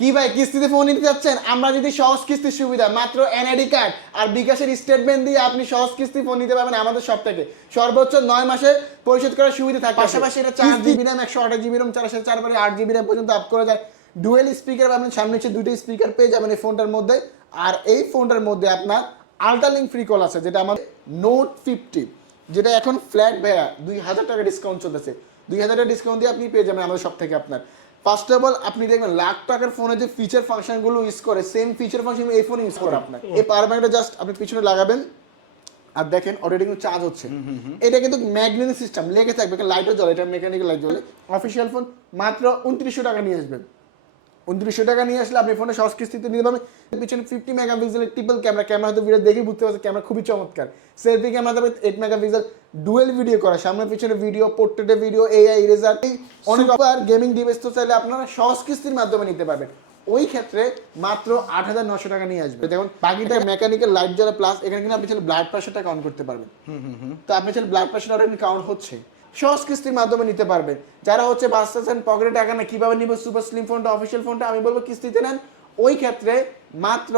কি ভাই কিস্তিতে ফোন নিতে যাচ্ছেন? আমরা যদি সহজ কিস্তির সুবিধা মাত্র এনআইডি কার্ড আর বিকাশের স্টেটমেন্ট দিয়ে আপনি সহজ কিস্তি ফোন নিতে পারবেন আমাদের সব থেকে। সর্বোচ্চ নয় মাসে পরিশোধ করার সুবিধা থাকে পাশাপাশি এটা চার জিবি র্যাম একশো আঠাশ জিবি র্যাম চার চার বারে আট জিবি র্যাম পর্যন্ত আপ করা যায়। ডুয়েল স্পিকার পাবেন সামনে হচ্ছে দুটো স্পিকার পেয়ে যাবেন এই ফোনটার মধ্যে। আর এই ফোনটার মধ্যে আপনার আল্ট্রালিঙ্ক ফ্রি কল আছে যেটা আমার নোট ফিফটি যেটা এখন ফ্ল্যাট ভাইয়া দুই হাজার টাকা ডিসকাউন্ট চলতেছে। দুই হাজার টাকা ডিসকাউন্ট দিয়ে আপনি পেয়ে যাবেন আমাদের সব থেকে আপনার। ফার্স্ট অফ অল আপনি দেখবেন লাখ টাকার ফোনে যে ফিচার ফাংশনগুলো ইউজ করে সেম ফিচার ফাংশন এই ফোন ইউজ করে আপনার। এই পাওয়ার ব্যাংকটা জাস্ট আপনি পিছনে লাগাবেন আর দেখেন অলরেডি কিন্তু চার্জ হচ্ছে। এটা কিন্তু ম্যাগনেটিক সিস্টেম লেগে থাকবে লাইটও জ্বলে এটা মেকানিক্যাল লাইট জ্বলে। অফিসিয়াল ফোন মাত্র উনত্রিশশো টাকা নিয়ে আসবেন। উনত্রিশশো টাকা নিয়ে আসলে আপনি ফোনে সহজ কিস্তিতে নিতে পারবেন পিছনে ফিফটি মেগাপিক্সেলের ট্রিপল ক্যামেরা ক্যামেরা হয়তো ভিডিও দেখে বুঝতে পারছে ক্যামেরা খুবই চমৎকার। সেলফি ক্যামেরা দেবে এইট মেগাপিক্সেল ডুয়েল ভিডিও করা সামনে পিছনে ভিডিও পোর্ট্রেটে ভিডিও এআই ইরেজার অনেক আর গেমিং ডিভাইস তো চাইলে আপনারা সহজ কিস্তির মাধ্যমে নিতে পারবেন। ওই ক্ষেত্রে মাত্র আট হাজার নশো টাকা নিয়ে আসবে। দেখুন বাকিটা মেকানিক্যাল লাইট জ্বলা প্লাস এখানে কিন্তু আপনি চাইলে ব্লাড প্রেশারটা কাউন্ট করতে পারবেন। হুম হুম তো আপনি চাইলে ব্লাড প্রেশার অলরেডি কাউন্ট হচ্ছে। সহজ কিস্তির মাধ্যমে নিতে পারবেন। যারা হচ্ছে বাঁচতেছেন পকেটে টাকা না কীভাবে নিব সুপার স্লিম ফোনটা অফিসিয়াল ফোনটা আমি বলব কিস্তিতে নেন। ওই ক্ষেত্রে মাত্র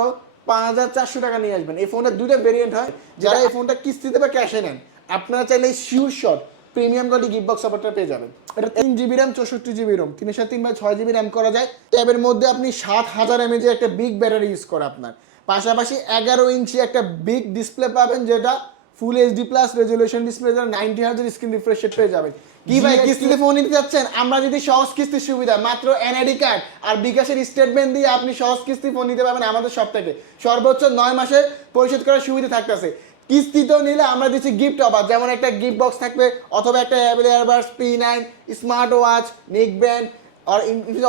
পাঁচ হাজার চারশো টাকা নিয়ে আসবেন। এই ফোনের দুইটা ভেরিয়েন্ট হয়, যারা এই ফোনটা কিস্তিতে বা ক্যাশে নেন। আপনারা চাইলে sure shot premium quality gift box অফারটা পেয়ে যাবেন। এটা তিন জিবি র্যাম চৌষট্টি জিবি রোম তিনের সাথে তিন বা ছয় জিবি র্যাম করা যায়। ট্যাবের মধ্যে আপনি সাত হাজার এমএজের একটা বিগ ব্যাটারি ইউজ করে আপনার। পাশাপাশি এগারো ইঞ্চি একটা বিগ ডিসপ্লে পাবেন, যেটা full HD plus resolution display যারা নাইনটি হাজার স্ক্রিন রিফ্রেশ রেট পেয়ে যাবেন। কি ভাই কিস্তিতে ফোন নিতে যাচ্ছেন? আমরা যদি সহজ কিস্তির সুবিধা মাত্র এনআইডি কার্ড আর বিকাশের স্টেটমেন্ট দিয়ে আপনি সহজ কিস্তি ফোন নিতে পারবেন আমাদের সব থেকে। সর্বোচ্চ নয় মাসে পরিশোধ করার সুবিধা থাকতেছে। কিস্তিতেও নিলে আমরা দিচ্ছি গিফট অফার যেমন একটা গিফট বক্স থাকবে অথবা একটা Apple earbuds P nine smart watch neckband আর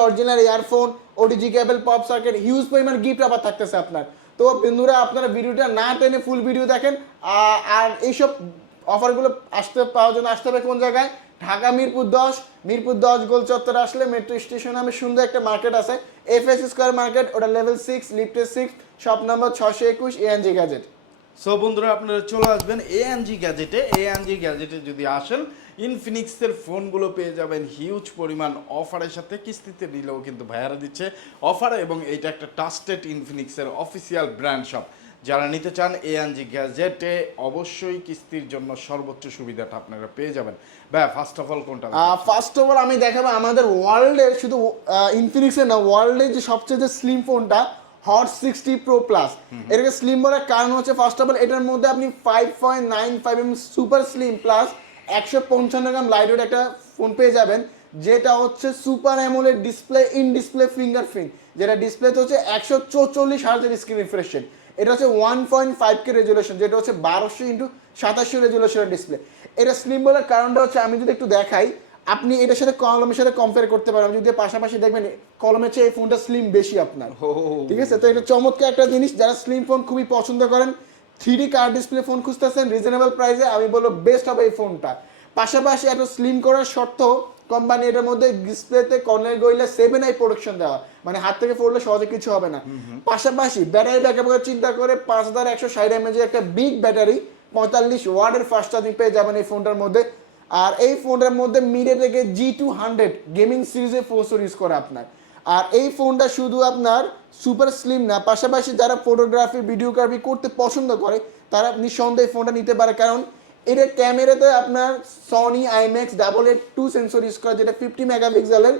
original earphone OTG cable pop socket huge পরিমাণ গিফট অফার থাকতেছে আপনার। তো বন্ধুরা আপনারা ভিডিওটা না টেনে ফুল ভিডিও দেখেন। আর এইসব অফারগুলো আসতে পাওয়ার জন্য আসতে হবে কোন জায়গায়? ঢাকা মিরপুর দশ মিরপুর দশ গোল চত্বরে আসলে মেট্রো স্টেশন নামে সুন্দর একটা মার্কেট আছে। এফ এস স্কোয়ার মার্কেট ওটা লেভেল সিক্স লিফটের সিক্স শপ নাম্বার ছশো একুশ এএনজি গ্যাজেট সো বন্ধুরা আপনারা চলে আসবেন এএনজি গ্যাজেটে এএনজি গ্যাজেটে যদি আসেন ইনফিনিক্সের ফোনগুলো পেয়ে যাবেন হিউজ পরিমাণ অফারের সাথে কিস্তিতে নিলেও কিন্তু ভাইয়ারা দিচ্ছে অফার এবং এইটা একটা ট্রাস্টেড ইনফিনিক্সের অফিসিয়াল ব্র্যান্ড শপ যারা নিতে চান এএনজি গ্যাজেটে অবশ্যই কিস্তির জন্য সর্বোচ্চ সুবিধাটা আপনারা পেয়ে যাবেন। ভাই ফার্স্ট অফ অল কোনটা? ফার্স্ট অফ অল আমি দেখাবো আমাদের ওয়ার্ল্ডের শুধু ইনফিনিক্সের না ওয়ার্ল্ডের যে সবচেয়ে যে স্লিম ফোনটা হট সিক্সটি প্রো প্লাস এটাকে স্লিম বলার কারণ হচ্ছে ফার্স্ট অফ অল এটার মধ্যে আপনি five point nine five M super slim plus একশো পঞ্চান্ন গ্রাম লাইট একটা ফোন পেয়ে যাবেন যেটা হচ্ছে super AMOLED display in display finger fingerprint যেটা ডিসপ্লেতে হচ্ছে একশো চৌচল্লিশ হাজার স্ক্রিন রিফ্রেশ রেট এটা হচ্ছে one point five K resolution যেটা হচ্ছে বারোশো ইন্টু সাতাশশো রেজুলেশনের ডিসপ্লে এটা স্লিম বলার কারণটা হচ্ছে আমি যদি একটু দেখাই আপনি এটার সাথে কলমের সাথে কম্পেয়ার করতে পারেন। যদি পাশাপাশি দেখবেন কলমের চেয়ে এই ফোনটা স্লিম বেশি আপনার। ঠিক আছে? তো এটা চমৎকার একটা জিনিস যারা স্লিম ফোন খুবই পছন্দ করেন থ্রি কার ডিসপ্লে ফোন খুঁজতেছেন রিজনেবল প্রাইসে আমি বলব বেস্ট হবে এই ফোনটা। পাশাপাশি এত স্লিম করার শর্ত কোম্পানি এটার মধ্যে ডিসপ্লেতে কর্নার গইলে সেভেন আই প্রোডাকশন দেওয়া। মানে হাত থেকে পড়লে সহজে কিছু হবে না। পাশাপাশি ব্যাটারি ব্যাকআপের চিন্তা করে পাঁচ হাজার একশো ষাট এমএজের একটা বিগ ব্যাটারি পঁয়তাল্লিশ ওয়ার্ডের ফাস্ট চার্জিং পেয়ে যাবেন এই ফোনটার মধ্যে। আর এই ফোনটার মধ্যে মিডে থেকে জি টু হান্ড্রেড গেমিং সিরিজের প্রসেসর ইউজ করে আপনার। আর এই ফোনটা শুধু আপনার সুপার স্লিম না, পাশাপাশি যারা ফটোগ্রাফি ভিডিওগ্রাফি করতে পছন্দ করে, তারা নিঃসন্দেহে ফোনটা নিতে পারে। কারণ এটা ক্যামেরাতে আপনার Sony IMX double eight two sensor use করা, যেটা ফিফটি মেগাপিক্সেলের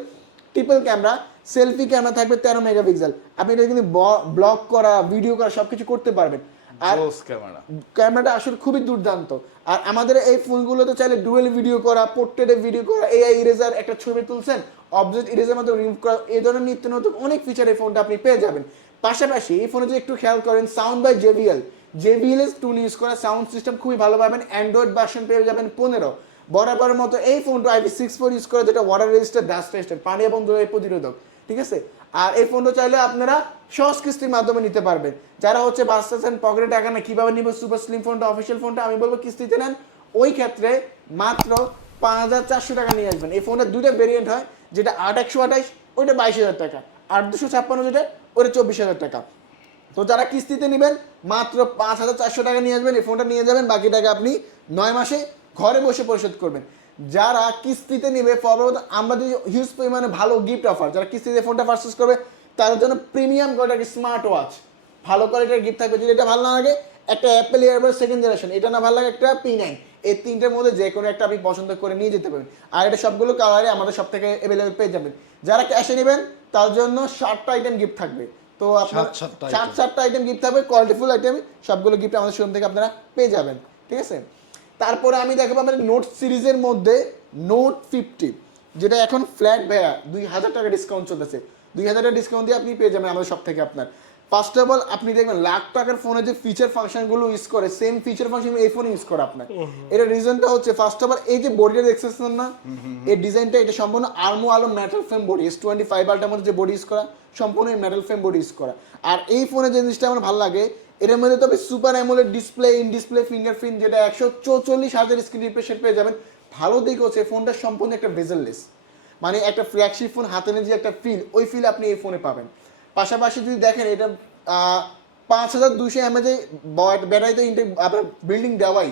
ট্রিপল ক্যামেরা সেলফি ক্যামেরা থাকবে তেরো মেগাপিক্সেল আপনি এটা কিন্তু ব্লগ করা ভিডিও করা সব কিছু করতে পারবেন। আর ক্যামেরাটা আসলে খুবই দুর্দান্ত। আর আমাদের এই ফোনগুলোতে চাইলে ডুয়েল ভিডিও করা পোর্ট্রেটে ভিডিও করা এআই ইরেজার একটা ছবি তুলছেন অবজেক্ট ইরেজার মধ্যে রিমুভ করা এই ধরনের নিত্য নতুন অনেক ফিচার এই ফোনটা আপনি পেয়ে যাবেন। পাশাপাশি এই ফোনে যদি একটু খেয়াল করেন সাউন্ড বাই জেবিএল জেবিএল এর টুন ইউজ করা সাউন্ড সিস্টেম খুবই ভালো পাবেন অ্যান্ড্রয়েড ভার্সন পেয়ে যাবেন পনেরো। বরাবর মতো এই ফোনটা আইপি সিক্স ফোর ইউজ করে যেটা ওয়াটার রেজিস্টার ডাস্ট রেজিস্টার পানি এবং জলের প্রতিরোধক। ঠিক আছে? আর এই ফোনটা চাইলে আপনারা সহজ কিস্তির মাধ্যমে নিতে পারবেন। যারা হচ্ছে বাঁচতেছেন পকেটে টাকা না কীভাবে নিব সুপার স্লিম ফোনটা অফিসিয়াল ফোনটা, আমি বলব কিস্তিতে নেন। ওই ক্ষেত্রে মাত্র পাঁচ হাজার চারশো টাকা নিয়ে আসবেন। এই ফোনের দুটো ভেরিয়েন্ট হয়, যেটা আট একশো আঠাশ, ওইটা বাইশ হাজার টাকা। আট দুশো ছাপ্পান্ন যেটা, ওইটা চব্বিশ হাজার টাকা। তো যারা কিস্তিতে নেবেন, মাত্র পাঁচ হাজার চারশো টাকা নিয়ে আসবেন, এই ফোনটা নিয়ে যাবেন। বাকি টাকা আপনি নয় মাসে ঘরে বসে পরিশোধ করবেন। যারা কিস্তিতে নেবে ফরওয়ার্ড আমরা যদি হিউজ পরিমাণে ভালো গিফট অফার যারা কিস্তিতে ফোনটা পারচেস করবে তাদের জন্য প্রিমিয়াম কোয়ালিটির স্মার্ট ওয়াচ ভালো কোয়ালিটির গিফট থাকবে। যদি এটা ভালো না লাগে একটা অ্যাপেল ইয়ারবাড সেকেন্ড জেনারেশন এটা না ভালো লাগে একটা পি নাইন এই তিনটের মধ্যে যে কোনো একটা আপনি পছন্দ করে নিয়ে যেতে পারবেন। আর এটা সবগুলো কালারে আমাদের সব থেকে অ্যাভেলেবেল পেয়ে যাবেন। যারা ক্যাশে নেবেন তার জন্য সাতটা আইটেম গিফট থাকবে। তো আপনার সাত সাতটা। আইটেম গিফট থাকবে কোয়ালিটিফুল আইটেম সবগুলো গিফট আমাদের শোরুম থেকে আপনারা পেয়ে যাবেন। ঠিক আছে? তারপরে আমি দেখাবো আমাদের নোট সিরিজের মধ্যে নোট ফিফটি যেটা এখন ফ্ল্যাট ভ্যায়া দুই হাজার টাকা ডিসকাউন্ট চলতেছে। দুই হাজার টাকা ডিসকাউন্ট দিয়ে আপনি পেয়ে যাবেন আমাদের সব থেকে আপনার। ফার্স্ট অফ অল আপনি দেখবেন লাখ টাকার ফোনে যে ফিচার ফাংশনগুলো ইউজ করে সেম ফিচার ফাংশন এই ফোন ইউজ করে আপনার। এটা রিজনটা হচ্ছে ফার্স্ট অফ অল এই যে বডিটা দেখতেছেন না এই ডিজাইনটা এটা সম্পূর্ণ armour alloy metal frame body S twenty five আলটার মধ্যে যে বডি ইউজ করা সম্পূর্ণ মেটাল ফ্রেম বডি ইউজ করা। আর এই ফোনে যে জিনিসটা আমার ভালো লাগে এর মধ্যে তবে super AMOLED display in display fingerprint যেটা একশো চৌচল্লিশ হাজার স্ক্রিন রিফ্রেশ পেয়ে যাবেন। ভালো দিক হচ্ছে ফোনটা সম্পূর্ণ একটা বেজেললেস মানে একটা ফ্ল্যাগশিপ ফোন হাতে নিয়ে যে একটা ফিল ওই ফিল আপনি এই ফোনে পাবেন। পাশাপাশি যদি দেখেন, এটা পাঁচ হাজার দুশো এমএজে ব্যাটারিতে ইনটেক আপনার বিল্ডিং দেওয়াই,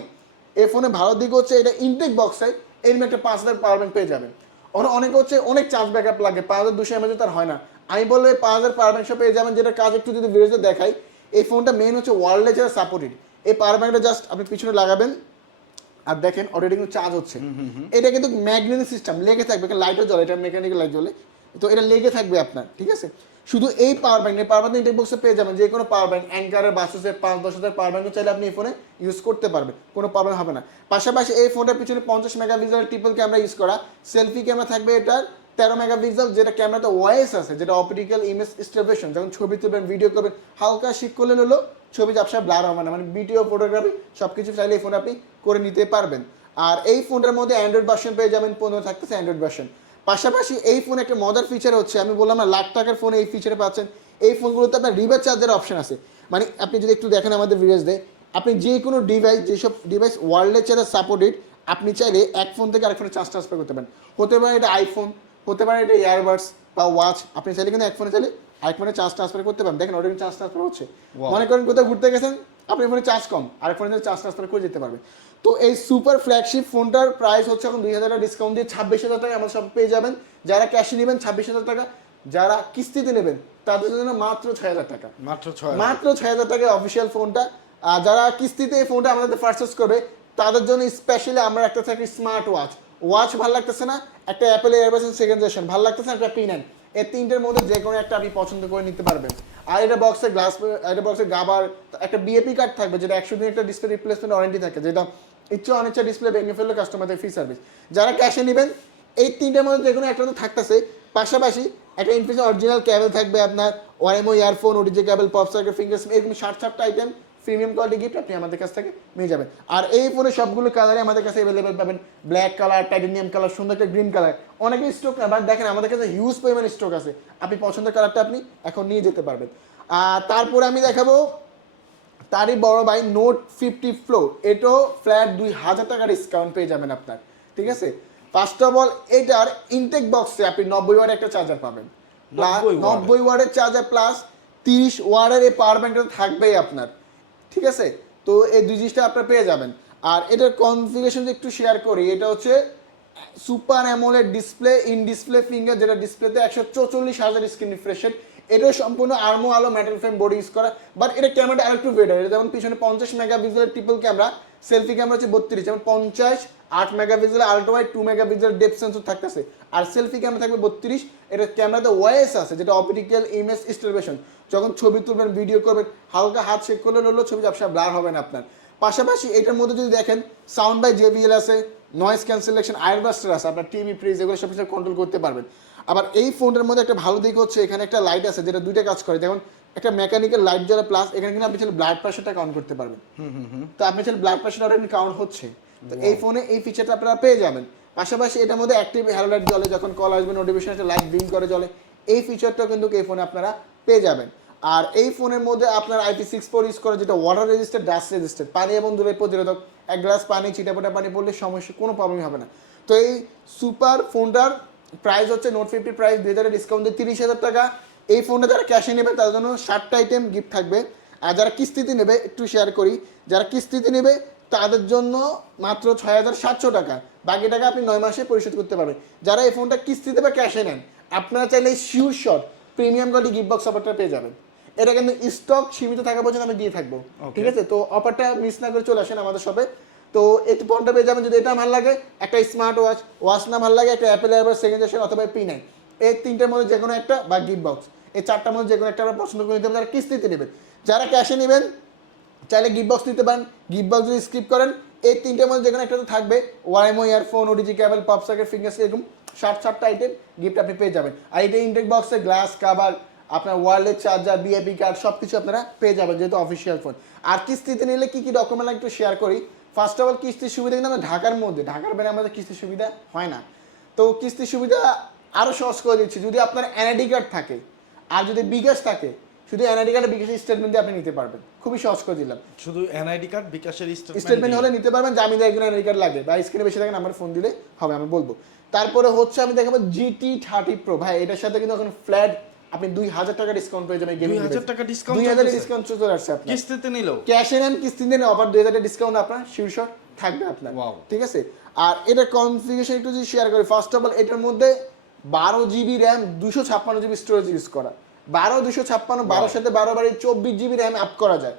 এই ফোনে ভালো দিক হচ্ছে এটা ইনটেক বক্সে এর একটা পাঁচ হাজার পাওয়ার ব্যাংক পেয়ে যাবেন। অনেক অনেক হচ্ছে, অনেক চার্জ ব্যাকআপ লাগে, পাঁচ হাজার দুশো এমএজে তার হয় না। আমি বললে পাঁচ হাজার পাওয়ার ব্যাংক পেয়ে যাবেন যেটা কাজ একটু যদি ভিডিওতে দেখাই এই ফোনটা মেন হচ্ছে ওয়ার্ল্ডে যারা সাপোর্টেড এই পাওয়ার ব্যাংকটা জাস্ট আপনি পিছনে লাগাবেন আর দেখেন অলরেডি কিন্তু চার্জ হচ্ছে। এটা কিন্তু ম্যাগনেটিক সিস্টেম লেগে থাকবে লাইটও জ্বলে এটা মেকানিক্যাল লাইট জ্বলে। তো এটা লেগে থাকবে আপনার ঠিক আছে? শুধু এই পাওয়ার ব্যাংক এই পাওয়ার ব্যাংক ইন্টেক বক্সে পেয়ে যাবেন যে কোনো পাওয়ার ব্যাংক অ্যাঙ্কারের বাসের পাঁচ দশ হাজার পাওয়ার ব্যাংকও চাইলে আপনি এই ফোনে ইউজ করতে পারবেন কোনো প্রবলেম হবে না। পাশাপাশি এই ফোনটার পিছনে পঞ্চাশ mega megapixel triple camera use করা সেলফি ক্যামেরা থাকবে এটার তেরো মেগাপিক্সেল, যেটা ক্যামেরাতে ওয়াইস আছে, যেটা অপটিক্যাল ইমেজ স্টেবেশন যখন ছবি তুলবেন ভিডিও করবেন, হালকা শিক করলে হলো, ছবি ব্যবসা ব্লার হবে না। মানে ভিডিও ফটোগ্রাফি সব কিছু চাইলে এই ফোন আপনি করে নিতে পারবেন। আর এই ফোনটার মধ্যে অ্যান্ড্রয়েড ভার্সন পেয়ে যাবেন, পনেরো থাকতেছে অ্যান্ড্রয়েড ভার্সন পাশাপাশি এই ফোন একটা মজার ফিচার হচ্ছে, আমি বললাম না, লাখ টাকার ফোন এই ফিচারে পাচ্ছেন। এই ফোনগুলোতে আপনার রিভার চার্জের অপশন আছে। মানে আপনি যদি একটু দেখেন আমাদের ভিডিওস দেয় আপনি যে কোনো ডিভাইস যেসব ডিভাইস ওয়ার্ল্ডের চার্জে সাপোর্টেড আপনি চাইলে এক ফোন থেকে আরেক ফোনে চার্জ ট্রান্সফার করতে পারেন। হতে পারে এটা আইফোন হতে পারে এটা ইয়ারবাডস বা ওয়াচ আপনি চাইলে কিন্তু এক ফোনে চাইলে আরেক ফোনে চার্জ ট্রান্সফার করতে পারেন। দেখেন ওটা চার্জ ট্রান্সফার হচ্ছে. মনে করেন কোথাও ঘুরতে গেছেন আপনি ফোনে চার্জ কম আরেক ফোনে চার্জ ট্রান্সফার করে যেতে পারবেন। তো এই সুপার ফ্ল্যাগশিপ ফোনটার প্রাইস হচ্ছে এখন দুই হাজার টাকা ডিসকাউন্ট দিয়ে ছাব্বিশ হাজার টাকা আমার সব পেয়ে যাবেন। যারা ক্যাশে নেবেন ছাব্বিশ হাজার টাকা যারা কিস্তিতে নেবেন তাদের জন্য মাত্র ছয় হাজার টাকা। মাত্র ছয় মাত্র ছয় হাজার টাকা অফিসিয়াল ফোনটা আর যারা কিস্তিতে এই ফোনটা আমাদের পারচেস করবে তাদের জন্য স্পেশালি আমরা একটা থাকি স্মার্ট ওয়াচ ওয়াচ ভালো লাগতেছে না? একটা অ্যাপেল এয়ারবাসেন সেকেন্ড জেনারেশন ভালো লাগতেছে না? একটা পি নাইন এই তিনটের মধ্যে যে কোনো একটা আপনি পছন্দ করে নিতে পারবেন। আর এটা বক্সে গ্লাস এটা বক্সে গাবার একটা বিএপি কার্ড থাকবে, যেটা একশো দিন একটা ডিসপ্লে রিপ্লেসমেন্ট ওয়ারেন্টি থাকে, যেটা ইচ্ছা অনিচ্ছা ডিসপ্লে ভেঙে ফেললে কাস্টমারদের ফ্রি সার্ভিস যারা ক্যাশে নেবেন, এই তিনটের মধ্যে যে কোনো একটা তো থাকতেছে। পাশাপাশি একটা ইনফিনিক্স অরিজিনাল ক্যাবেল থাকবে আপনার ওয়াইমো earphone OTG cable pop circle finger এরকম ষাট ষাটটা আইটেম প্রিমিয়াম কোয়ালিটি গিফট আপনি আমাদের কাছ থেকে নিয়ে যাবেন। আর এই ফোনে সবগুলো কালারে আমাদের কাছে অ্যাভেলেবেল পাবেন। ব্ল্যাক কালার টাইটেনিয়াম কালার সুন্দর একটা গ্রিন কালার অনেকে স্টক বাট দেখেন আমাদের কাছে হিউজ পরিমাণ স্টক আছে। আপনি পছন্দের কালারটা আপনি এখন নিয়ে যেতে পারবেন। আর তারপরে আমি দেখাবো তারই বড় ভাই নোট ফিফটি ফ্লো এটাও ফ্ল্যাট দুই হাজার টাকা ডিসকাউন্ট পেয়ে যাবেন আপনার। ঠিক আছে? ফার্স্ট অফ অল এটার ইনটেক বক্সে আপনি নব্বই ওয়ার্ডের একটা চার্জার পাবেন। 90 নব্বই ওয়ার্ডের চার্জার প্লাস তিরিশ ওয়ার্ডের এই পাওয়ার ব্যাংকটা থাকবেই আপনার। ঠিক আছে? তো এই দুই জিনিসটা আপনার পেয়ে যাবেন। আর এটার কনফিগারেশন একটু শেয়ার করি, এটা হচ্ছে super AMOLED display in display finger যেটা ডিসপ্লেতে একশো চৌচল্লিশ হাজার স্ক্রিন রিফ্রেশের এটা সম্পূর্ণ armour alloy metal frame body use করা। বাট এটা ক্যামেরাটা আরেকটু বেটার এটা যেমন পিছনে পঞ্চাশ মেগা পিক্সেলের ট্রিপল ক্যামেরা সেলফি ক্যামেরা হচ্ছে বত্রিশ, যেমন পঞ্চাশ, আট মেগা পিক্সেলের আল্ট্রা ওয়াইড টু মেগা পিক্সেলের ডেপ সেন্সর থাকতেছে। আর সেলফি ক্যামেরা থাকবে বত্রিশ, এটা ক্যামেরাতে ওয়াইএস আছে, যেটা অপটিক্যাল ইমেজ স্টেলেশন যখন ছবি তুলবেন ভিডিও করবেন, হালকা হাত শেক করলে হলো ছবি ব্যবসা ব্লার হবে না আপনার। পাশাপাশি এটার মধ্যে যদি দেখেন সাউন্ড বাই জেবিএল আছে নয়েজ ক্যান্সেলেশন আয়ারবাস্টার আছে, আপনার টিভি ফ্রিজ এগুলো সব কিছু কন্ট্রোল করতে পারবেন। আবার এই ফোনটার মধ্যে একটা ভালো দিক হচ্ছে, এখানে একটা লাইট আছে, যেটা দুইটা কাজ করে। যেমন একটা মেকানিক্যাল লাইট জ্বলে প্লাস এখানে কিন্তু আপনি চাইলে ব্লাড প্রেশারটা কাউন্ট করতে পারবেন। তো আপনি চাইলে ব্লাড প্রেশার অলরেডি কাউন্ট হচ্ছে। তো এই ফোনে এই ফিচারটা আপনারা পেয়ে যাবেন। পাশাপাশি এটার মধ্যে অ্যাক্টিভ হ্যালো লাইট জ্বলে যখন কল আসবে নোটিফিকেশন একটা লাইট ব্লিঙ্ক করে জ্বলে এই ফিচারটাও কিন্তু এই ফোনে আপনারা পেয়ে যাবেন। আর এই ফোনের মধ্যে আপনার আইপি সিক্স ফোর ইউজ করে যেটা ওয়াটার রেজিস্টার ডাস্ট রেজিস্টার পানি এবং দূরের প্রতিরোধক এক গ্লাস পানি চিটাপোটা পানি পড়লে সমস্যা কোনো প্রবলেম হবে না। তো এই সুপার ফোনটার প্রাইস হচ্ছে নোট ফিফটি প্রাইস দুই হাজার ডিসকাউন্ট দিয়ে তিরিশ হাজার টাকা। এই ফোনে যারা ক্যাশে নেবে তাদের জন্য ষাটটা আইটেম গিফট থাকবে। আর যারা কিস্তিতে নেবে একটু শেয়ার করি। যারা কিস্তিতে নেবে তাদের জন্য মাত্র ছয় হাজার সাতশো টাকা। বাকি টাকা আপনি নয় মাসে পরিশোধ করতে পারবেন। যারা এই ফোনটা কিস্তিতে বা ক্যাশে নেন আপনারা চাইলে sure shot premium quality gift box অফারটা পেয়ে যাবেন। এটা কিন্তু স্টক সীমিত থাকা পর্যন্ত আমি দিয়ে থাকব। ঠিক আছে? তো অফারটা মিস না করে চলে আসেন আমাদের শপে তো এই ফোনটা পেয়ে যাবেন যদি এটা ভালো লাগে একটা স্মার্ট ওয়াচ ওয়াচ না ভালো লাগে একটা অ্যাপেল এয়ারবাস সেকেন্ড জেনারেশন অথবা পি নাইন এই তিনটার মধ্যে যে কোনো একটা বা গিফট বক্স এই চারটার মধ্যে যে কোনো একটা আমরা পছন্দ করে নিতে হবে যারা কিস্তিতে নেবেন। যারা ক্যাশে নেবেন, চাইলে গিফট বক্স নিতে পারেন। গিফট বক্স যদি স্কিপ করেন, এই তিনটের মধ্যে যে কোনো একটা তো থাকবে ওয়াইমো earphone OTG cable pop socket fingers এরকম ষাট ষাটটা আইটেম গিফট আপনি পেয়ে যাবেন। আর এটা ইনটেক বক্সে গ্লাস কাভার আপনার ওয়ারলেস চার্জার বিএপি কার্ড সব কিছু আপনারা পেয়ে যাবেন যেহেতু অফিসিয়াল ফোন আর কিস্তিতে নিলে কী কী ডকুমেন্ট একটু শেয়ার করি। ফার্স্ট অফ অল কিস্তির সুবিধা কিন্তু আমাদের ঢাকার মধ্যে। ঢাকার বাইরে আমাদের কিস্তির সুবিধা হয় না। তো কিস্তির সুবিধা আরও সহজ করে দিচ্ছি। যদি আপনার এনআইডি কার্ড থাকে আর যদি বিকাশ থাকে শুধু এনআইডি কার্ডে বিকাশের স্টেটমেন্ট দিয়ে আপনি নিতে পারবেন। খুবই সহজ করে দিলাম। শুধু এনআইডি কার্ড বিকাশের স্টেটমেন্ট হলে নিতে পারবেন জামিনদার একজন এনআইডি কার্ড লাগে বা স্ক্রিনে বেশি থাকে নাম্বার ফোন দিলে হবে আমি বলব। তারপরে হচ্ছে আমি দেখাবো জিটি থার্টি প্রো ভাই এটার সাথে কিন্তু এখন ফ্ল্যাট আপনি দুই হাজার টাকা ডিসকাউন্ট পেয়ে যাবেন গেমিং 2000 টাকা discount দুই হাজার ডিসকাউন্ট চলে আসছে আপনার। কিস্তিতে নিলেও ক্যাশে নেন কিস্তি দেন অফার দুই হাজার ডিসকাউন্ট আপনার শিরশট থাকবে আপনার। ঠিক আছে? আর এটা কনফিগারেশন একটু যদি শেয়ার করি ফার্স্ট অফ অল এটার মধ্যে বারো জিবি র্যাম দুশো ছাপ্পান্ন জিবি স্টোরেজ ইউজ করা। বারো দুশো ছাপ্পান্ন বারোর সাথে বারো বারে চব্বিশ জিবি র্যাম আপ করা যায়।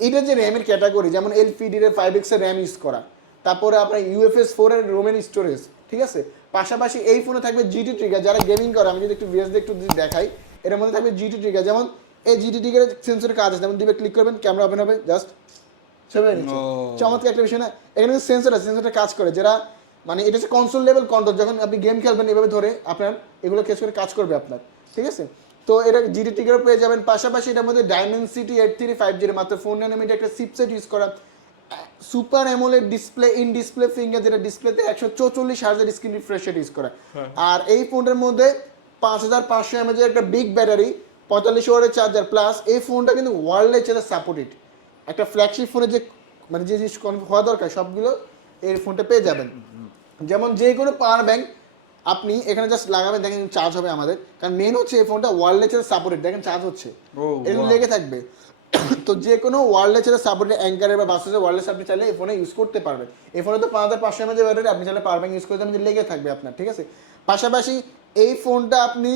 এটা যে র্যামের ক্যাটাগরি যেমন এলপিডি এর ফাইভ এক্সের র্যাম ইউজ করা। তারপরে আপনার ইউএফএস ফোর এর রোমেন স্টোরেজ ঠিক আছে? পাশাপাশি এই ফোনে থাকবে জিটি ট্রিগার যারা গেমিং করে আমি যদি একটু ভিএস দিয়ে একটু দেখাই এটার মধ্যে থাকবে জিটি ট্রিগার যেমন এই জিটি ট্রিগারের সেন্সরের কাজ আছে যেমন দিবে ক্লিক করবেন ক্যামেরা ওপেন হবে জাস্ট ছবি চমৎকার একটা বিষয় না এখানে সেন্সর আছে সেন্সরটা কাজ করে যারা মানে এটা হচ্ছে কনসোল লেভেল কন্ট্রোল যখন আপনি গেম খেলবেন এভাবে ধরে আপনার এগুলো কেস করে কাজ করবে আপনার ঠিক আছে? তো এটা জিডি টিকারও পেয়ে যাবেন পাশাপাশি এটার মধ্যে Dimensity eight three five zero মাত্র ফোর নানোমিটার একটা সিপসেট ইউজ করা super AMOLED display in display finger যেটা ডিসপ্লেতে একশো চৌচল্লিশ হাজার স্ক্রিন রিফ্রেশ ইউজ করা। আর এই ফোনটার মধ্যে পাঁচ হাজার পাঁচশো এমএজের একটা বিগ ব্যাটারি পঁয়তাল্লিশ ওয়ারের চার্জার প্লাস এই ফোনটা কিন্তু ওয়ার্ল্ডের চার্জার সাপোর্টেড একটা ফ্ল্যাগশিপ ফোনের যে মানে যে জিনিস হওয়া দরকার সবগুলো এই ফোনটা পেয়ে যাবেন। যেমন যে কোনো পাওয়ার ব্যাংক আপনি এখানে জাস্ট লাগাবেন দেখেন চার্জ হবে আমাদের। কারণ মেন হচ্ছে এই ফোনটা চার্জার সাপোর্টেড দেখেন চার্জ হচ্ছে। এগুলো লেগে থাকবে। তো যে কোনো ওয়ার্ল্ডের চার্জার সাপোর্টেড অ্যাঙ্কারের বা বাসের ওয়ার্ল্ডেস আপনি চাইলে এই ফোনে ইউজ করতে পারবেন। এই ফোনে তো পাঁচ হাজার পাঁচশো এমএজের ব্যাটারি আপনি চাইলে পাওয়ার ব্যাংক ইউজ করতে পারবেন লেগে থাকবে আপনার ঠিক আছে? পাশাপাশি এই ফোনটা আপনি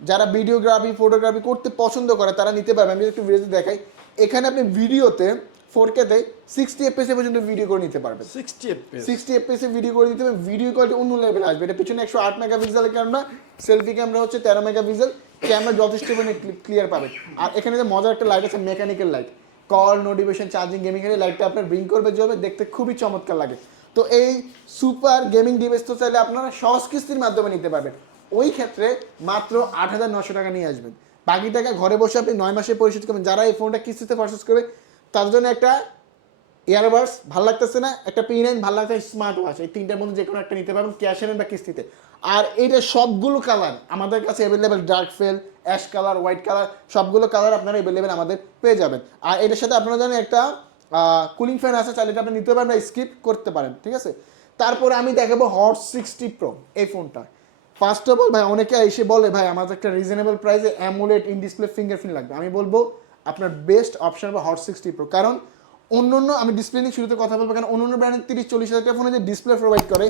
যারা ভিডিওগ্রাফি ফটোগ্রাফি করতে পছন্দ করে তারা নিতে পারবেন আমি একটু ভিডিওতে দেখাই এখানে আপনি ভিডিওতে ফোর কেতে সিক্সটি এফপিএস পর্যন্ত ভিডিও করে নিতে পারবে। Sixty FPS sixty FPS video করে দিতে হবে ভিডিও কোয়ালিটি অন্য লেভেল আসবে। এটা পিছনে একশো আট মেগাপিক্সেলের ক্যামেরা সেলফি ক্যামেরা হচ্ছে তেরো মেগাপিক্সেল ক্যামেরা যথেষ্ট পরিমাণে ক্লিয়ার পাবে। আর এখানে যে মজার একটা লাইট আছে mechanical light call notification charging gaming এর লাইটটা আপনার ব্রিং করবে যাবে দেখতে খুবই চমৎকার লাগে। তো এই সুপার গেমিং ডিভাইস তো চাইলে আপনারা সহজ কিস্তির মাধ্যমে নিতে পারবেন। ওই ক্ষেত্রে মাত্র আট হাজার নশো টাকা নিয়ে আসবেন। বাকি টাকা ঘরে বসে আপনি নয় মাসে পরিশোধ করবেন। যারা এই ফোনটা কিস্তিতে পারচেস করবে তার জন্য একটা ইয়ারবাডস ভালো লাগতেছে না, একটা পি নাইন ভালো লাগছে স্মার্ট ওয়াচ এই তিনটার মধ্যে যে কোনো একটা নিতে পারবেন ক্যাশে নেন বা কিস্তিতে। আর এইটা সবগুলো কালার আমাদের কাছে available dark fail ash colour white colour সবগুলো কালার আপনারা অ্যাভেলেবেল আমাদের পেয়ে যাবেন। আর এটার সাথে আপনারা জানেন একটা কুলিং ফ্যান আছে, চাইলে আপনি নিতে পারেন বা স্কিপ করতে পারেন, ঠিক আছে? তারপরে আমি দেখাবো হট সিক্সটি প্রো এই ফোনটা ফার্স্ট অফ অল ভাই, অনেকে এসে বলে, ভাই আমাদের একটা রিজনেবল প্রাইসে অ্যামুলেট ইন ডিসপ্লে ফিঙ্গারপ্রিন্ট লাগবে। আমি বলব আপনার বেস্ট অপশন হবে হট সিক্সটি প্রো কারণ অন্য অন্য আমি ডিসপ্লে নিয়ে শুরুতে কথা বলব কারণ অন্য অন্য ব্র্যান্ডের তিরিশ চল্লিশ হাজার টাকা ফোনে যে ডিসপ্লে প্রোভাইড করে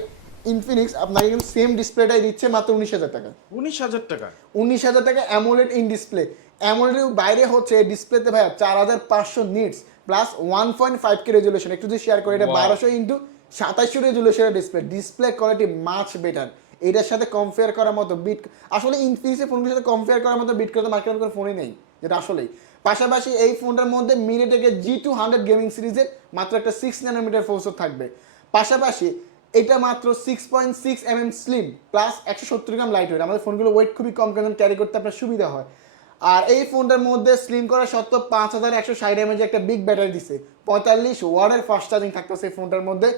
ইনফিনিক্স আপনাকে কিন্তু সেম ডিসপ্লেটাই দিচ্ছে মাত্র উনিশ হাজার টাকা। উনিশ হাজার টাকা? উনিশ হাজার টাকা অ্যামোলেড ইন ডিসপ্লে অ্যামোলেডের বাইরে হচ্ছে ডিসপ্লেতে ভাইয়া চার হাজার পাঁচশো nits plus one point five K resolution একটু যদি শেয়ার করে এটা বারোশো ইন্টু সাতাশশো রেজুলেশনের display display quality much better এটার সাথে কম্পেয়ার করার মতো বিট আসলে ইনফিনিক্সের ফোনগুলোর সাথে কম্পেয়ার করার মতো বিট করতে মার্কেট কোনো ফোনই নেই। যেটা আসলেই। পাশাপাশি এই ফোনটার মধ্যে মিনিটেকের জি টু হান্ড্রেড গেমিং সিরিজের মাত্র একটা সিক্স ন্যানোমিটার ফোর্সও থাকবে। পাশাপাশি এটা মাত্র six point six M M slim plus একশো সত্তর গ্রাম লাইট ওয়েট আমাদের ফোনগুলো ওয়েট খুবই কম, কারণ ক্যারি করতে আপনার সুবিধা হয়। আর এই ফোনটার মধ্যে স্লিম করা সত্ত্বেও পাঁচ হাজার একশো ষাট এমএজ একটা বিগ ব্যাটারি দিছে। পঁয়তাল্লিশ ওয়ার্ডের ফাস্ট চার্জিং থাকতেছে এই ফোনটার মধ্যে।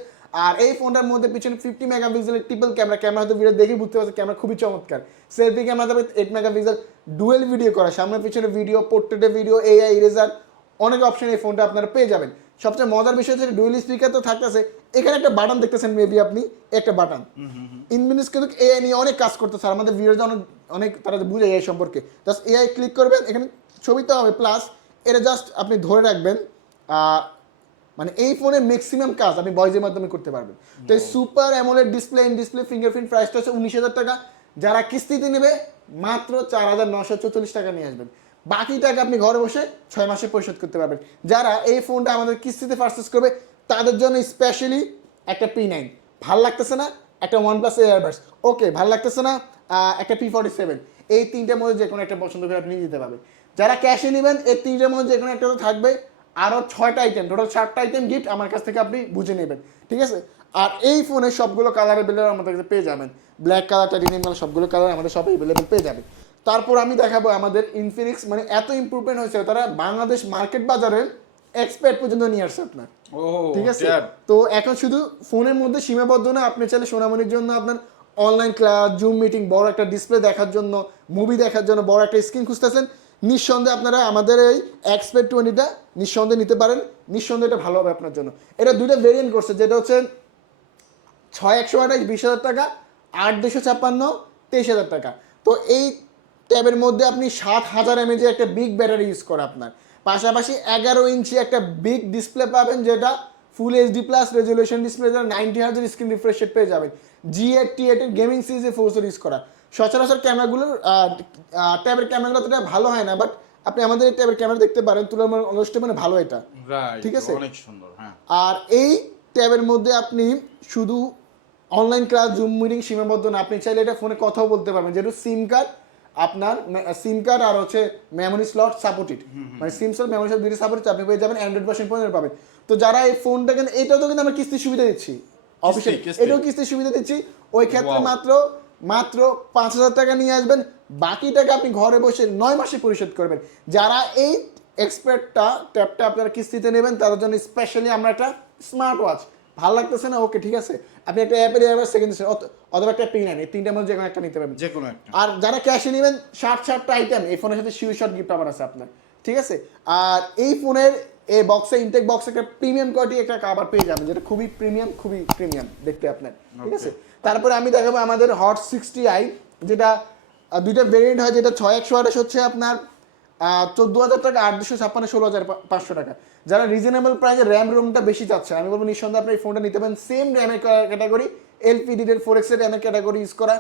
আর এই ফোনটার মধ্যে পিছনে ফিফটি মেগাপিক্সেলের ট্রিপল ক্যামেরা ক্যামেরা হয়তো ভিডিও দেখে বুঝতে পারছে ক্যামেরা খুবই চমৎকার। সেলফি ক্যামেরা তবে এইট মেগাপিক্সেল ডুয়েল ভিডিও করা সামনে পিছনে ভিডিও পোর্ট্রেটে ভিডিও এআই ইরেজার অনেক অপশন এই ফোনটা আপনারা পেয়ে যাবেন। সবচেয়ে মজার বিষয় হচ্ছে ডুয়েল স্পিকার তো থাকতেছে এখানে একটা বাটন দেখতেছেন মেবি আপনি একটা বাটন ইনমিনিস কিন্তু এআই নিয়ে অনেক কাজ করতেছে আমাদের ভিডিওতে অনেক অনেক তারা বুঝে এআই সম্পর্কে। জাস্ট এআই ক্লিক করবেন এখানে ছবি তো হবে প্লাস এটা জাস্ট আপনি ধরে রাখবেন মানে এই ফোনে ম্যাক্সিমাম কাজ আপনি ভয়েসের মাধ্যমে করতে পারবেন। তো এই super AMOLED display in display fingerprint প্রাইসটা হচ্ছে উনিশ হাজার টাকা। যারা কিস্তিতে নেবে মাত্র চার হাজার নশো চৌচল্লিশ টাকা নিয়ে আসবেন। বাকি টাকা আপনি ঘরে বসে ছয় মাসে পরিশোধ করতে পারবেন। যারা এই ফোনটা আমাদের কিস্তিতে পারচেস করবে তাদের জন্য স্পেশালি একটা পি নাইন ভালো লাগতেছে না? একটা ওয়ান প্লাস এয়ারবাস ওকে ভালো লাগতেছে না? একটা পি ফর্টি সেভেন এই তিনটার মধ্যে যে কোনো একটা পছন্দ করে আপনি নিতে পারবেন। যারা ক্যাশে নেবেন এই তিনটার মধ্যে যে কোনো একটা তো থাকবে। আরও ছয়টা আইটেম টোটাল সাতটা আইটেম গিফট আমার কাছ থেকে আপনি বুঝে নেবেন ঠিক আছে? আর এই ফোনের সবগুলো কালার অ্যাভেলেবল আমাদের কাছে পেয়ে যাবেন। ব্ল্যাক কালার টাইটেনিয়াম কালার সবগুলো কালার আমাদের সব অ্যাভেলেবল পেয়ে যাবেন। তারপর আমি দেখাবো আমাদের ইনফিনিক্স মানে এত ইমপ্রুভমেন্ট হয়েছে তারা বাংলাদেশ মার্কেট বাজারে এক্সপার্ট পর্যন্ত নিয়ে আসছে আপনার ঠিক আছে? তো এখন শুধু ফোনের মধ্যে সীমাবদ্ধ না আপনি চাইলে সোনামণির জন্য আপনার অনলাইন ক্লাস জুম মিটিং বড় একটা ডিসপ্লে দেখার জন্য মুভি দেখার জন্য বড় একটা স্ক্রিন খুঁজতেছেন। নিঃসন্দেহে আপনারা আমাদের এই এক্সপেক্ট টোয়েন্টিটা নিঃসন্দেহে নিতে পারেন, নিঃসন্দেহে এটা ভালো হবে আপনার জন্য। এটা দুইটা ভেরিয়েন্ট করছে, যেটা হচ্ছে ছয় একশো আঠাশ, বিশ হাজার টাকা, আট দুশো ছাপ্পান্ন, তেইশ হাজার টাকা। তো এই ট্যাবের মধ্যে আপনি সাত হাজার এমএজের একটা বিগ ব্যাটারি ইউজ করে আপনার। পাশাপাশি এগারো ইঞ্চি একটা বিগ ডিসপ্লে পাবেন, যেটা full HD plus resolution display যেটা নাইনটি হাজার স্ক্রিন রিফ্রেশ রেট পেয়ে যাবেন। জি এইট টি এইটের গেমিং সিরিজে ফোর্সর ইউজ করা। সচরাচর ক্যামেরাগুলোর ট্যাবের ক্যামেরাগুলো অতটা ভালো হয় না বাট আপনি আমাদের এই ট্যাবের ক্যামেরা দেখতে পারেন তুলনামূলক অনেকটা মানে ভালো এটা। ঠিক আছে? অনেক সুন্দর হ্যাঁ। আর এই ট্যাবের মধ্যে আপনি শুধু অনলাইন ক্লাস জুম মিটিং সীমাবদ্ধ না আপনি চাইলে এটা ফোনে কথাও বলতে পারবেন যেহেতু সিম কার্ড আপনার সিম কার্ড আর হচ্ছে মেমোরি স্লট সাপোর্টেড মানে সিম স্লট মেমোরি স্লট দুইটা সাপোর্টেড আপনি পেয়ে যাবেন অ্যান্ড্রয়েড ভার্সন পর্যন্ত পাবেন। তো যারা এই ফোনটা কিন্তু এটাও তো কিন্তু আমরা কিস্তির সুবিধা দিচ্ছি অফিসিয়ালি কিস্তি। এটাও কিস্তির সুবিধা দিচ্ছি ওই ক্ষেত্রে মাত্র মাত্র পাঁচ হাজার টাকা নিয়ে আসবেন। বাকি টাকা আপনি ঘরে বসে নয় মাসে পরিশোধ করবেন। যারা এই এক্সপার্টটা ট্যাবটা আপনারা কিস্তিতে নেবেন তাদের জন্য স্পেশালি আমরা একটা স্মার্ট ওয়াচ ভালো লাগতেছে না? ওকে ঠিক আছে। আপনি একটা অ্যাপের এবার সেকেন্ড অথবা একটা পিন আন তিনটার মধ্যে যে কোনো একটা নিতে পারবেন। যে কোনো একটা। আর যারা ক্যাশে নেবেন ষাট ষাটটা আইটেম এই ফোনের সাথে শিউ শট গিফট আবার আছে আপনার। ঠিক আছে? আর এই ফোনের এই বক্সে ইনটেক বক্সে একটা প্রিমিয়াম কোয়ালিটি একটা কাভার পেয়ে যাবেন যেটা খুবই প্রিমিয়াম খুবই প্রিমিয়াম দেখতে আপনার। ঠিক আছে? তারপরে আমি দেখাবো আমাদের হট সিক্সটি আই যেটা দুইটা ভেরিয়েন্ট হয়, যেটা ছয় একশো আঠাশ হচ্ছে আপনার চোদ্দ হাজার টাকা, আট দুশো ছাপ্পান্ন, ষোলো হাজার পাঁচশো টাকা। যারা রিজনেবল প্রাইসে র্যাম রুমটা বেশি চাচ্ছে, আমি বলব নিঃসন্দেহে আপনি এই ফোনটা নিতে পারেন। সেম র্যামের ক্যাটাগরি এলপিডি এর ফোর এক্সের র্যামের ক্যাটাগরি ইউজ করা।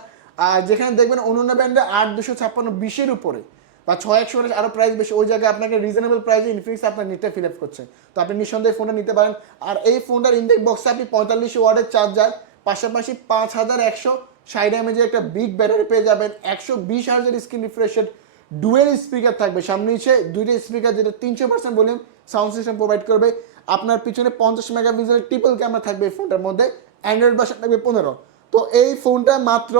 আর যেখানে দেখবেন অন্যান্য ব্র্যান্ডে আট দুশো ছাপ্পান্ন, বিশের উপরে, বা ছয় একশো আরও প্রাইস বেশি, ওই জায়গায় আপনাকে রিজনেবল প্রাইসে ইনফিনিক্স আপনার নেটটা ফিল আপ করছে। তো আপনি নিঃসন্দেহে ফোনটা নিতে পারেন। আর এই ফোনটার ইনটেক বক্সে আপনি পঁয়তাল্লিশ ওয়ার্ডের চার্জার পাশাপাশি পাঁচ হাজার একশো ষাট এমএজের একটা বিগ ব্যাটারি পেয়ে যাবেন। একশো বিশ হাজার স্ক্রিন রিফ্রেশের ডুয়েল স্পিকার থাকবে। সামনে নিচে দুইটা স্পিকার যেটা তিনশো percent volume sound system provide করবে। আপনার পিছনে পঞ্চাশ মেগা পিক্সেলের ট্রিপল ক্যামেরা থাকবে এই ফোনটার মধ্যে। অ্যান্ড্রয়েড ভার্সন থাকবে পনেরো। তো এই ফোনটা মাত্র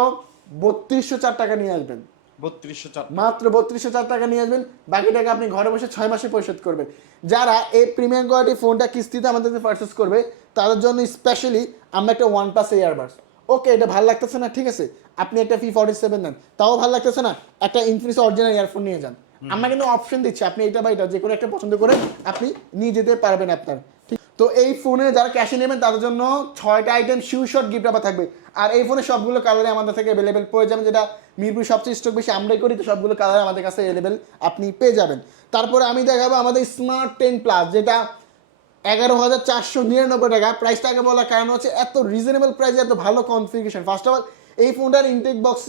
বত্রিশশো চার টাকা নিয়ে আসবেন। বত্রিশশো চার মাত্র বত্রিশশো চার টাকা নিয়ে আসবেন। বাকি টাকা আপনি ঘরে বসে ছয় মাসে পরিশোধ করবেন। যারা এই প্রিমিয়াম কোয়ালিটি ফোনটা কিস্তিতে আমাদের পারচেস করবে তাদের জন্য স্পেশালি আমরা একটা ওয়ান প্লাস এয়ারবাস ওকে এটা ভালো লাগতেছে না? ঠিক আছে। আপনি একটা ফি ফর্টি সেভেন নেন। তাও ভালো লাগতেছে না? একটা ইনফিনিক্স অরিজিনাল ইয়ারফোন নিয়ে যান। আমরা কিন্তু অপশন দিচ্ছি। আপনি এটা বা এটা যে কোনো একটা পছন্দ করে আপনি নিয়ে যেতে পারবেন আপনার। ঠিক তো এই ফোনে যারা ক্যাশে নেবেন তাদের জন্য ছয়টা আইটেম শিউ শট গিফট আবার থাকবে। আর এই ফোনে সবগুলো কালারে আমাদের থেকে অ্যাভেলেবেল পেয়ে যাবেন। যেটা মিরপুর সবচেয়ে স্টক বেশি আমরাই করি তো সবগুলো কালার আমাদের কাছে অ্যাভেলেবেল আপনি পেয়ে যাবেন। তারপরে আমি দেখাবো আমাদের স্মার্ট টেন প্লাস যেটা এগারো হাজার চারশো নিরানব্বই টাকা। প্রাইসটা আগে বলার কারণ হচ্ছে এত রিজনেবল প্রাইসে এত ভালো কনফিগারেশন ফার্স্ট অফ অল এই ফোনটার ইনটেক বক্স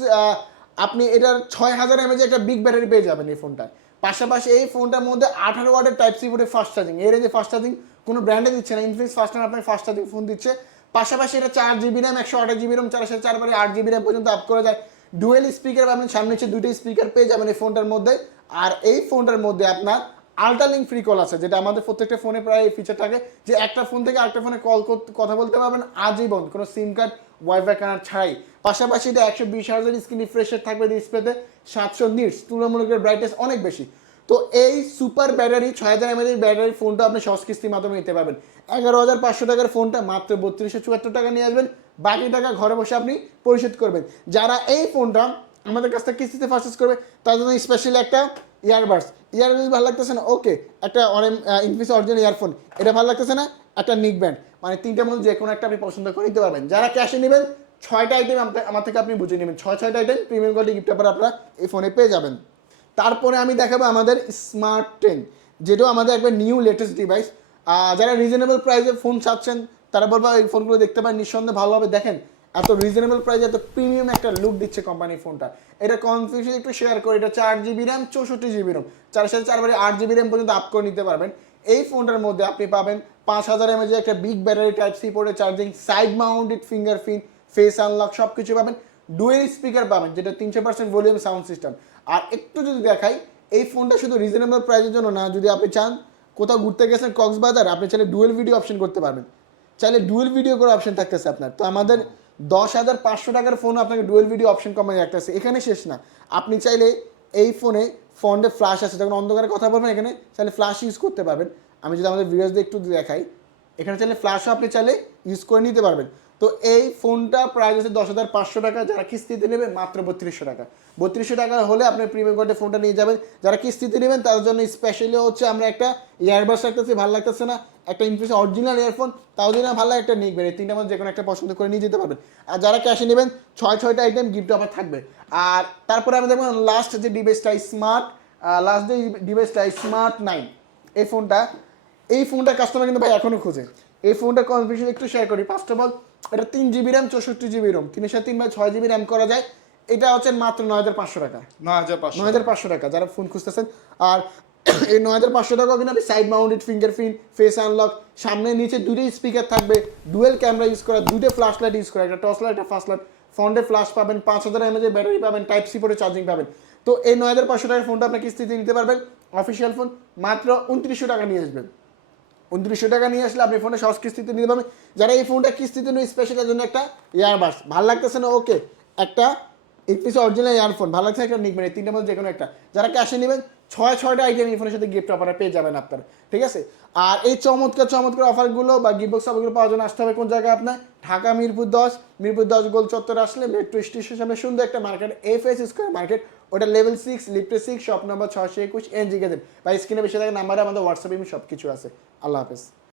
আপনি এটার ছয় হাজার এমএজ একটা বিগ ব্যাটারি পেয়ে যাবেন এই ফোনটার পাশাপাশি এই ফোনটার মধ্যে আঠারো ওয়াটের টাইপ সি বোর্ডের ফাস্ট চার্জিং এর যে ফাস্ট চার্জিং কোনো ব্র্যান্ডে দিচ্ছে না। ইনফিনিক্স ফাস্ট আপনাকে ফাস্ট চার্জিং ফোন দিচ্ছে। পাশাপাশি এটা চার জিবি র্যাম একশো আঠাশ জিবি র্যাম চারশো চারবারে আট জিবি র্যাম পর্যন্ত আপ করা যায়। ডুয়েল স্পিকার আপনি সামনে হচ্ছে দুইটা স্পিকার পেয়ে যাবেন এই ফোনটার মধ্যে। আর এই ফোনটার মধ্যে আপনার আল্ট্রালিঙ্ক ফ্রি কল আছে, যেটা আমাদের প্রত্যেকটা ফোনে প্রায় এই ফিচার থাকে যে একটা ফোন থেকে আরেকটা ফোনে কল কথা বলতে পারবেন আজীবন কোনো সিম কার্ড ওয়াইফাই কানার ছাড়াই। পাশাপাশি এটা একশো বিশ হাজার স্ক্রিন রিফ্রেশের থাকবে ডিসপ্লেতে সাতশো নিটস তুলনামূলকের ব্রাইটনেস অনেক বেশি। তো এই সুপার ব্যাটারি ছয় হাজার এমএর ব্যাটারি ফোনটা আপনি সহজ কিস্তির মাধ্যমে নিতে পারবেন। এগারো হাজার পাঁচশো টাকার ফোনটা মাত্র বত্রিশশো চুয়াত্তর টাকা নিয়ে আসবেন, বাকি টাকা ঘরে বসে আপনি পরিশোধ করবেন। যারা এই ফোনটা আমাদের কাছ থেকে কিস্তিতে পারচেস করবে তার জন্য স্পেশালি একটা ইয়ারবাডস ইয়ারবাডস ভালো লাগতেছে না ওকে একটা অনেক ইনফিস অরিজিনাল ইয়ারফোন এটা ভালো লাগতেছে না, একটা নিক ব্যান্ড মানে তিনটার মধ্যে যে কোনো একটা আপনি পছন্দ করে নিতে পারবেন। যারা ক্যাশে নেবেন, ছয়টা আইটেম আমার থেকে আপনি বুঝে নেবেন। ছয়, ছয়টা item premium quality gift paper আপনারা এই ফোনে পেয়ে যাবেন। তারপরে আমি দেখাবো আমাদের স্মার্ট টেন যেটাও আমাদের একবার নিউ লেটেস্ট ডিভাইস যারা রিজনেবল প্রাইসে ফোন চাচ্ছেন, তারা বলব এই ফোনগুলো দেখতে পারেন, নিঃসন্দেহে ভালো হবে। দেখেন এত রিজনেবল প্রাইস এত প্রিমিয়াম একটা লুক দিচ্ছে কোম্পানি ফোনটা এটা কনফিউশন একটু শেয়ার করে, এটা চার জিবি র্যাম চৌষট্টি জিবি র্যাম চার সাথে চারবারে আট জিবি র্যাম পর্যন্ত আপ করে নিতে পারবেন। এই ফোনটার মধ্যে আপনি পাবেন পাঁচ হাজার এমএজ একটা big battery type C পোর্টে charging side mounted fingerprint face unlock সব কিছু পাবেন। ডুয়েল স্পিকার পাবেন, যেটা তিনশো পার্সেন্ট ভলিউম সাউন্ড সিস্টেম আর একটু যদি দেখাই, এই ফোনটা শুধু রিজনেবল প্রাইসের জন্য না, যদি আপনি চান কোথাও ঘুরতে গেছেন কক্সবাজার, আপনি চাইলে ডুয়েল ভিডিও অপশন করতে পারবেন। চাইলে ডুয়েল ভিডিও করে অপশন থাকতেছে আপনার। তো আমাদের দশ হাজার পাঁচশো টাকার ফোন আপনাকে ডুয়েল ভিডিও অপশন কোম্পানি রাখতেছে এখানে শেষ না। আপনি চাইলে এই ফোনে ফোনে ফ্ল্যাশ আছে। যখন অন্ধকারে কথা বলবেন এখানে চাইলে ফ্ল্যাশ ইউজ করতে পারবেন। আমি যদি আমাদের ভিডিওস একটু দেখাই, এখানে চাইলে ফ্ল্যাশও আপনি চাইলে ইউজ করে নিতে পারবেন। তো এই ফোনটা প্রাইস হচ্ছে দশ হাজার পাঁচশো টাকা। যারা কিস্তিতে নেবেন, মাত্র বত্রিশশো টাকা। বত্রিশশো টাকা হলে আপনি প্রিমিয়াম কোয়ার্টে ফোনটা নিয়ে যাবেন। যারা কিস্তিতে নেবেন তার জন্য স্পেশালি হচ্ছে আমরা একটা ইয়ারবাস রাখতেছি ভালো লাগতেছে না। একটা ইনফিনিক্স অরিজিনাল ইয়ারফোন তাও যদি না ভালো একটা নিয়ে এই তিনটার মধ্যে যে কোনো একটা পছন্দ করে নিয়ে যেতে পারবেন। আর যারা ক্যাশে নেবেন ছয় ছয়টা আইটেম গিফট অফার থাকবে। আর তারপরে আমি দেখবেন লাস্ট যে ডিভাইসটা স্মার্ট লাস্ট যে ডিভাইসটা স্মার্ট নাইন এই ফোনটা এই ফোনটা কাস্টমার কিন্তু ভাই এখনও খোঁজে। এই ফোনটা কনফিউশন একটু শেয়ার করি। ফার্স্ট অফ অল এটা তিন জিবি র্যাম চৌষট্টি জিবি রোম তিনের সাথে তিন বাই ছয় জিবি র্যাম করা যায়। এটা হচ্ছে মাত্র নয় হাজার পাঁচশো টাকা। নয় হাজার পাঁচশো। টাকা যারা ফোন খুঁজতেছেন। আর এই নয় হাজার পাঁচশো টাকা কিন্তু আপনি side mounted fingerprint face unlock সামনে নিচে দুটোই স্পিকার থাকবে ডুয়েল ক্যামেরা ইউজ করা দুটো ফ্ল্যাশ লাইট ইউজ করা, একটা টর্চ লাইট একটা ফাস্ট লাইট ফ্রন্টে ফ্ল্যাশ পাবেন, পাঁচ হাজার এমএজের ব্যাটারি পাবেন টাইপ সি পোর্টে চার্জিং পাবেন। তো এই নয় হাজার পাঁচশো টাকার ফোনটা আপনি কিস্তিতে নিতে পারবেন। অফিসিয়াল ফোন মাত্র উনত্রিশশো টাকা নিয়ে আসবেন। উনত্রিশশো টাকা নিয়ে আসলে আপনি ফোনে সহজ কিস্তিতে নিতে পারবেন। যারা এই ফোনটা কিস্তিতে নিয়ে স্পেশাল জন্য একটা ইয়ারবাস ভালো লাগতেছে না? ওকে একটা ইপিস অরিজিনাল ইয়ারফোন ভালো লাগছে একটা নিকবেন এই তিনটার মধ্যে যে কোনো একটা। যারা ক্যাশে নেবেন ছয়, ছয়টা আইটেম এই ফোনের সাথে গিফট অফারে পেয়ে যাবেন আপনার, ঠিক আছে? আর এই চমৎকার চমৎকার অফারগুলো বা গিফট বক্স অফারগুলো পাওয়ার জন্য আসতে হবে কোন জায়গায় আপনার? ঢাকা মিরপুর দশ মিরপুর দশ গোল চত্বর আসলে মেট্রো স্টেশন সামনে সুন্দর একটা market F S square market ওটা লেভেল সিক্স লিফটে সিক্স শপ নাম্বার ছশো একুশ এনজি গেছেন বা স্ক্রিনে বেশি থাকে নাম্বারে আমাদের হোয়াটসঅ্যাপে সব কিছু আছে। আল্লাহ হাফেজ।